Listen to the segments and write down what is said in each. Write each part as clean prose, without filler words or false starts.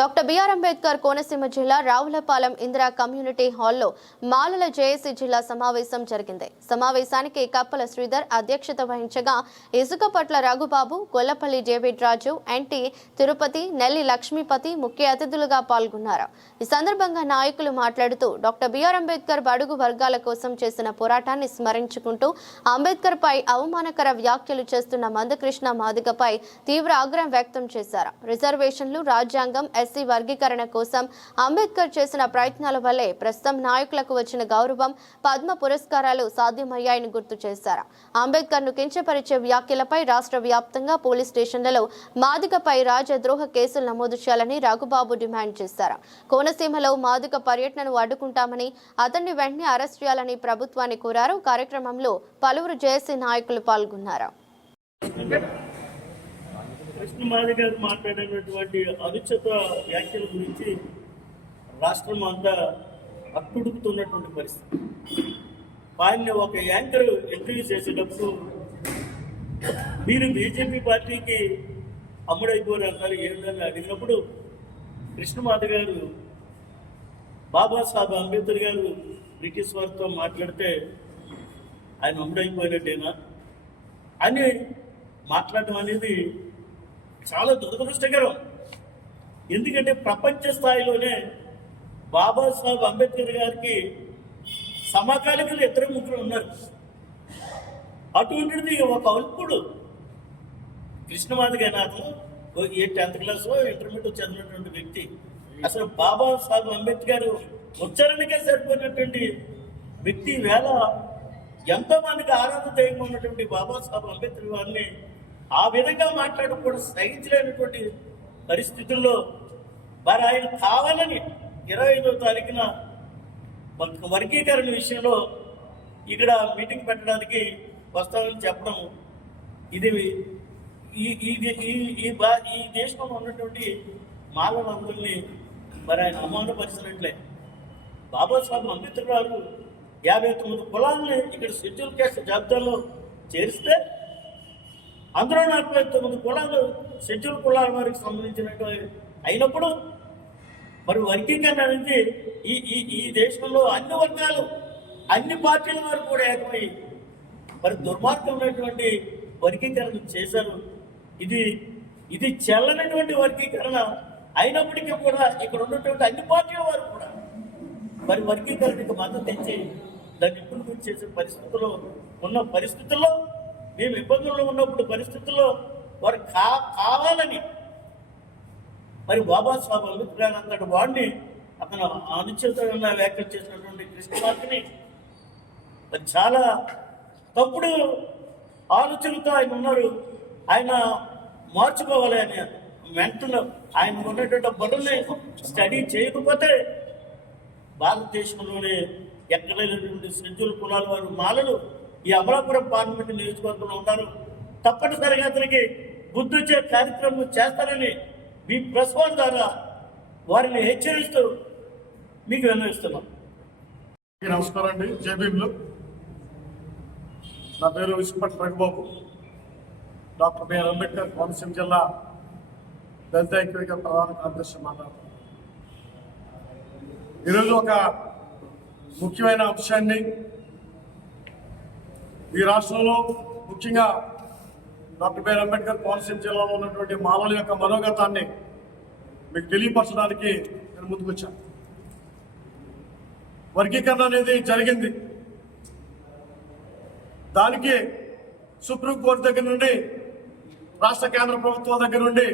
Doctor BR Ambedkar Konaseema జిల్లా Ravulapalem Indira community హాల్లో మాలల జేఏసీ జిల్లా సమావేశం జరిగింది. సమావేశానికి కప్పల శ్రీధర్ అధ్యక్షత వహించగా ఇసుకపట్ల రఘుబాబు, గొల్లపల్లి డేవిడ్ రాజు, ఎన్టీ తిరుపతి, నెల్లి లక్ష్మీపతి ముఖ్య అతిథులుగా పాల్గొన్నారు. ఈ సందర్భంగా నాయకులు మాట్లాడుతూ డాక్టర్ బిఆర్ అంబేద్కర్ బడుగు వర్గాల కోసం చేసిన పోరాటాన్ని స్మరించుకుంటూ అంబేద్కర్ పై అవమానకర వ్యాఖ్యలు చేస్తున్న మందకృష్ణ మాదిగపై తీవ్ర ఆగ్రహం వ్యక్తం చేశారు. రిజర్వేషన్లు, రాజ్యాంగం, ఎస్సీ వర్గీకరణ కోసం అంబేద్కర్ చేసిన ప్రయత్నాల వల్లే ప్రస్తుతం నాయకులకు వచ్చిన గౌరవం, పద్మ పురస్కారాలు సాధ్యమయ్యాయని గుర్తు చేశారు. అంబేద్కర్ ను కించపరిచే వ్యాఖ్యలపై రాష్ట్ర వ్యాప్తంగా పోలీస్ స్టేషన్లలో మాదిగపై రాజద్రోహ కేసులు నమోదు చేయాలని రఘుబాబు డిమాండ్ చేశారు. కోనసీమలో మాదిగ పర్యటనను అడ్డుకుంటామని, అతన్ని వెంటనే అరెస్ట్ చేయాలని ప్రభుత్వాన్ని కోరారు. కార్యక్రమంలో పలువురు జేఏసీ నాయకులు పాల్గొన్నారు. కృష్ణ మాదిగ గారు మాట్లాడినటువంటి అనుచిత వ్యాఖ్యల గురించి రాష్ట్రం అంతా అట్టుడుకుతున్నటువంటి పరిస్థితి. ఆయన్ని ఒక యాంకర్ ఇంటర్వ్యూ చేసేటప్పుడు మీరు బీజేపీ పార్టీకి అమ్ముడైపోరు అంటారు ఏ విధంగా అడిగినప్పుడు కృష్ణ మాదిగ గారు బాబాసాహెబ్ అంబేద్కర్ గారు బ్రిటిష్ వారితో మాట్లాడితే ఆయన అమ్ముడైపోయినట్టేనా అని మాట్లాడటం అనేది చాలా దురదృష్టకరం. ఎందుకంటే ప్రపంచ స్థాయిలోనే బాబాసాహెబ్ అంబేద్కర్ గారికి సమకాలికలు ఇద్దరు ముగ్గురు ఉన్నారు. అటువంటిది ఒక అల్పుడు కృష్ణమాదిగ అతను 10th క్లాస్ ఇంటర్మీడియట్ చదివినటువంటి వ్యక్తి. అసలు బాబాసాహెబ్ అంబేద్కర్ ఉచ్చారణకే సరిపోయినటువంటి వ్యక్తి వేళ ఎంతో మందికి ఆరాధనీయంగా ఉన్నటువంటి బాబాసాహెబ్ అంబేద్కర్ వారిని ఆ విధంగా మాట్లాడడం కూడా సహించలేనటువంటి పరిస్థితుల్లో మరి ఆయన కావాలని 25వ తారీఖున వర్గీకరణ విషయంలో ఇక్కడ మీటింగ్ పెట్టడానికి వస్తామని చెప్పడం ఇది ఈ దేశంలో ఉన్నటువంటి మానవులందరినీ మరి ఆయన అవమానపరిచినట్లే. బాబాసాహెబ్ అంబేద్కర్ గారు 59 కులాలని ఇక్కడ షెడ్యూల్ క్యాస్ట్ జాబితాలో చేరిస్తే అందులో 49 కులాలు షెడ్యూల్ కులాల వారికి సంబంధించినట్టు అయినప్పుడు మరి వర్గీకరణ అనేది ఈ దేశంలో అన్ని వర్గాలు, అన్ని పార్టీల వారు కూడా ఏకమై మరి దుర్మార్గమైనటువంటి వర్గీకరణ చేశారు. ఇది చెల్లనటువంటి వర్గీకరణ అయినప్పటికీ కూడా ఇక్కడ ఉన్నటువంటి అన్ని పార్టీల వారు కూడా మరి వర్గీకరణకు మద్దతు ఇచ్చి దాన్ని ఇంప్లిమెంట్ చేసే పరిస్థితుల్లో ఉన్న పరిస్థితుల్లో మేము ఇబ్బందుల్లో ఉన్నప్పుడు పరిస్థితుల్లో వారు కావాలని మరి బాబాసాహెబ్ అంబేద్కర్ అంతటి వాడిని అతను అనుచితంగా వ్యాఖ్యలు చేసినటువంటి కృష్ణమాదిని మరి చాలా తప్పుడు ఆలోచనలతో ఆయన ఉన్నారు. ఆయన మార్చుకోవాలి అని వెంటనే ఆయన ఉన్నటువంటి బడుల్ని స్టడీ చేయకపోతే భారతదేశంలోనే ఎక్కడ లేనటువంటి షెడ్యూల్ కులాల వారు మాలలు ఈ అమలాపురం పార్లమెంట్ నియోజకవర్గంలో ఉన్నారు. తప్పనిసరిగా అతనికి బుద్ధిచ్చే కార్యక్రమం చేస్తారని మీ ప్రెస్ వార్ ద్వారా వారిని హెచ్చరిస్తూ మీకు విన్నవిస్తున్నాం. నమస్కారం అండి. జేబీఎంలు నా పేరు ఇసుకపట్ల రఘుబాబు. డాక్టర్ బిఆర్ అంబేద్కర్ కోనసీమ జిల్లా దళిత ఐక్యవేదిక ప్రధాన కార్యదర్శి మాట్లాడుతున్నాను. ఈరోజు ఒక ముఖ్యమైన అంశాన్ని ఈ రాష్ట్రంలో ముఖ్యంగా డాక్టర్ బిఆర్ అంబేద్కర్ కోనసీమ జిల్లాలో ఉన్నటువంటి మాలల యొక్క మనోగతాన్ని మీకు తెలియపరచడానికి నేను ముందుకొచ్చాను. వర్గీకరణ అనేది జరిగింది. దానికి సుప్రీంకోర్టు దగ్గర నుండి, రాష్ట్ర కేంద్ర ప్రభుత్వం దగ్గర నుండి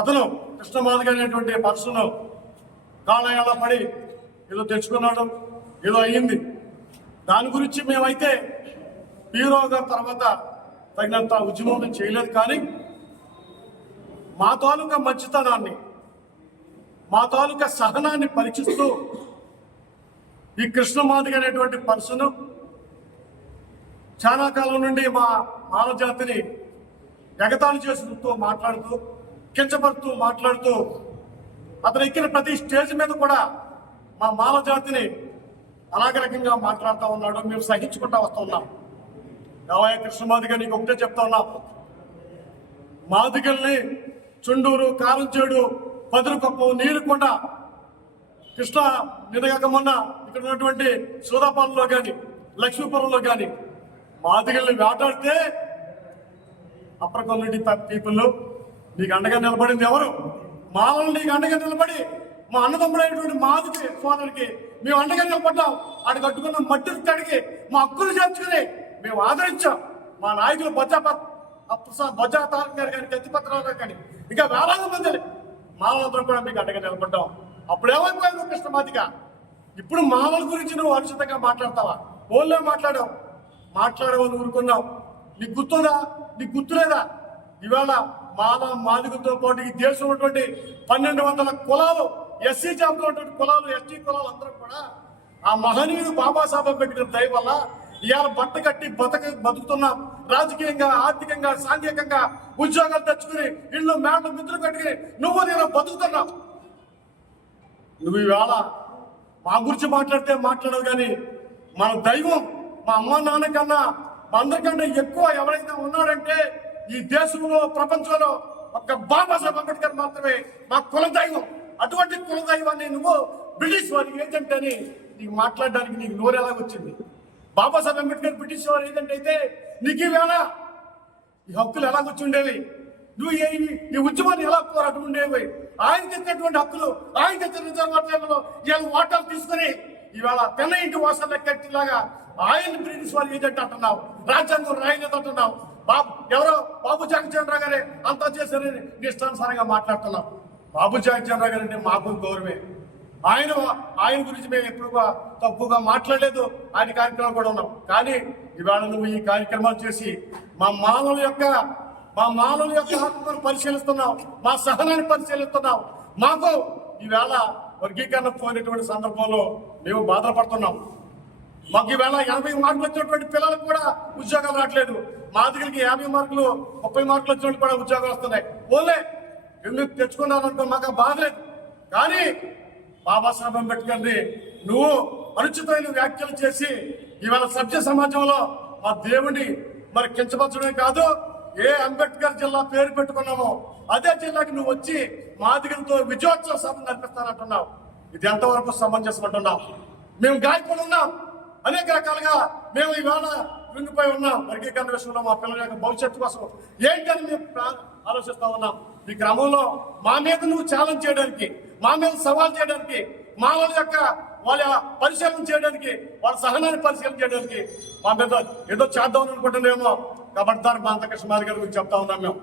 అతను కృష్ణమాదిగ అనేటువంటి పర్సన్ కాళయాల పడి ఏదో తెచ్చుకున్నాడు, ఏదో అయ్యింది. దాని గురించి మేమైతే హీరో గారి తర్వాత తగినంత ఉద్యమం చేయలేదు. కానీ మా తాలూకా మంచితనాన్ని, మా తాలూకా సహనాన్ని పరీక్షిస్తూ ఈ కృష్ణమాదిగ అనేటువంటి పర్సన్ చాలా కాలం నుండి మా మానవ జాతిని ఎగతాళి చేస్తూ మాట్లాడుతూ, కించపడుతూ మాట్లాడుతూ, అతను ఎక్కిన ప్రతి స్టేజ్ మీద కూడా మా మానవ జాతిని అలాగే రకంగా మాట్లాడుతూ ఉన్నాడు. మేము సహించుకుంటా వస్తూ ఉన్నాం. దేవాయ కృష్ణమాదిగ నీకు ఒకటే చెప్తా ఉన్నాం, మాదిగల్ని చుండూరు, కారంచేడు పదురుకొప్పం, నీరుకొండ, కృష్ణా నిన్నగాక మొన్న ఇక్కడ ఉన్నటువంటి సోదాపాలలో కానీ లక్ష్మీపురంలో కానీ మాదిగల్ని వేటాడితే అప్పర్ కమ్యూనిటీ పీపుల్ నీకు అండగా నిలబడింది ఎవరు? మాలను నీకు అండగా నిలబడి మా అన్నదమ్ముడైనటువంటి మాదికి సోదరికి మేము అండగా నిలబడ్డాం. ఆడు కట్టుకున్న మట్టిని కడిగి మా హక్కులు చేర్చుకుని మేము ఆదరించాం. మా నాయకులు బొజ్జా తారక్ గారు కానీ కత్తిపత్రాలు గారు కానీ ఇంకా వేలాది మంది మామలందరూ కూడా మీకు అండగా నిలబడ్డాం. అప్పుడు ఏమైపోయావు కృష్ణమాదిగా? ఇప్పుడు మామల గురించి నువ్వు అనుచితంగా మాట్లాడతావా? ఓన్లే మాట్లాడవని ఊరుకున్నావు. నీకు గుర్తుందా? నీకు గుర్తులేదా? ఇవాళ మాదిగతో పాటు ఈ దేశంలో ఉన్నటువంటి 1200 కులాలు, ఎస్సీ జాబితా ఉన్నటువంటి కులాలు, ఎస్టీ కులాలు అందరూ కూడా ఆ మహనీయుడు బాబాసాహెబ్ అంబేద్కర్ దయ వల్ల ఇవాళ బట్ట కట్టి బతుకుతున్నాం. రాజకీయంగా, ఆర్థికంగా, సాంఘికంగా ఉద్యోగాలు తెచ్చుకుని ఇళ్ళు మేడలు మిత్రులు పెట్టుకుని నువ్వు నేను బతుకుతున్నావు. నువ్వు ఇవాళ మా గురించి మాట్లాడితే మాట్లాడవు, కానీ మన దైవం మా అమ్మ నాన్న కన్నా మా అందరికంటే ఎక్కువ ఎవరైనా ఉన్నాడంటే ఈ దేశంలో, ప్రపంచంలో ఒక్క బాబాసాహెబ్ అంబేద్కర్ మాత్రమే మా కుల దైవం. అటువంటి కుల దైవాన్ని నువ్వు బ్రిటిష్ వారి ఏజెంట్ అని నీకు మాట్లాడడానికి నీకు నోరు ఎలా వచ్చింది? బాబాసాహెబ్ అంబేద్కర్ బ్రిటిష్ వారి ఏజెంట్ అయితే నీకు ఈవేళ ఈ హక్కులు ఎలా వచ్చి ఉండేవి? నువ్వు ఈ ఉద్యమాన్ని ఎలా పోరాటం ఉండేవి? ఆయన తెచ్చినటువంటి హక్కులు, ఆయన తెచ్చిన రిజర్వేషన్లలో ఇవాళ వాటాలు తీసుకుని ఇవాళ తెల్ల ఇంటి వాసాలు లెక్కలాగా ఆయన బ్రిటిష్ వారి ఏజెంట్ అంటున్నావు, రాజ్యాంగం రాయలేదు అంటున్నావు. ఎవరో బాబు జగజ్జనరావు గారే అంతా చేశారని ఇష్టానుసారంగా మాట్లాడుతున్నావు. బాబు జగజ్జనరావు గారు అంటే మాకు గౌరవమే. ఆయన గురించి మేము ఎప్పుడు తక్కువగా మాట్లాడలేదు. ఆయన కార్యక్రమాలు కూడా ఉన్నాం. కానీ ఇవాళ నువ్వు ఈ కార్యక్రమాలు చేసి మా మానవుల యొక్క హక్కులను పరిశీలిస్తున్నావు, మా సహనాన్ని పరిశీలిస్తున్నావు. మాకు ఈవేళ వర్గీకరణ పోయినటువంటి సందర్భంలో మేము బాధపడుతున్నాం. మాకు ఈవేళ 80 మార్కులు వచ్చినటువంటి పిల్లలకు కూడా ఉద్యోగాలు రావట్లేదు. మాదిగలకి 50 మార్కులు 30 మార్కులు వచ్చినట్టు కూడా ఉద్యోగాలు వస్తున్నాయి. ఓన్లే ఎందుకు తెచ్చుకున్నారనుకో మాకు బాధ లేదు. కానీ బాబాసాహెబ్ అంబేద్కర్ని నువ్వు అనుచితమైన వ్యాఖ్యలు చేసి ఇవాళ సభ్య సమాజంలో మా దేవుడిని మరి కించపరచడమే కాదు, ఏ అంబేద్కర్ జిల్లా పేరు పెట్టుకున్నామో అదే జిల్లాకి నువ్వు వచ్చి మాదిగలతో విజయోత్సవ సభ నడిపిస్తానంటున్నావు. ఇది ఎంతవరకు సమంజసం అంటున్నావు? మేము గాయపడి ఉన్నాం, అనేక రకాలుగా మేము ఇవాళ కృంగిపోయి ఉన్నాం. వర్గీకరణ విషయంలో మా పిల్లల యొక్క భవిష్యత్తు కోసం ఏంటని మేము ఆలోచిస్తా ఉన్నాం. ఈ క్రమంలో మా మీద నువ్వు ఛాలెంజ్ చేయడానికి, మా మీద సవాల్ చేయడానికి, మానవుల యొక్క వాళ్ళ పరిశీలన చేయడానికి, వాళ్ళ సహనాన్ని పరిశీలన చేయడానికి మా మీద ఏదో చేద్దామని అనుకుంటున్నామో. కాబట్టి మా అంతకృష్ణ గారి గురించి చెప్తా ఉన్నాం మేము.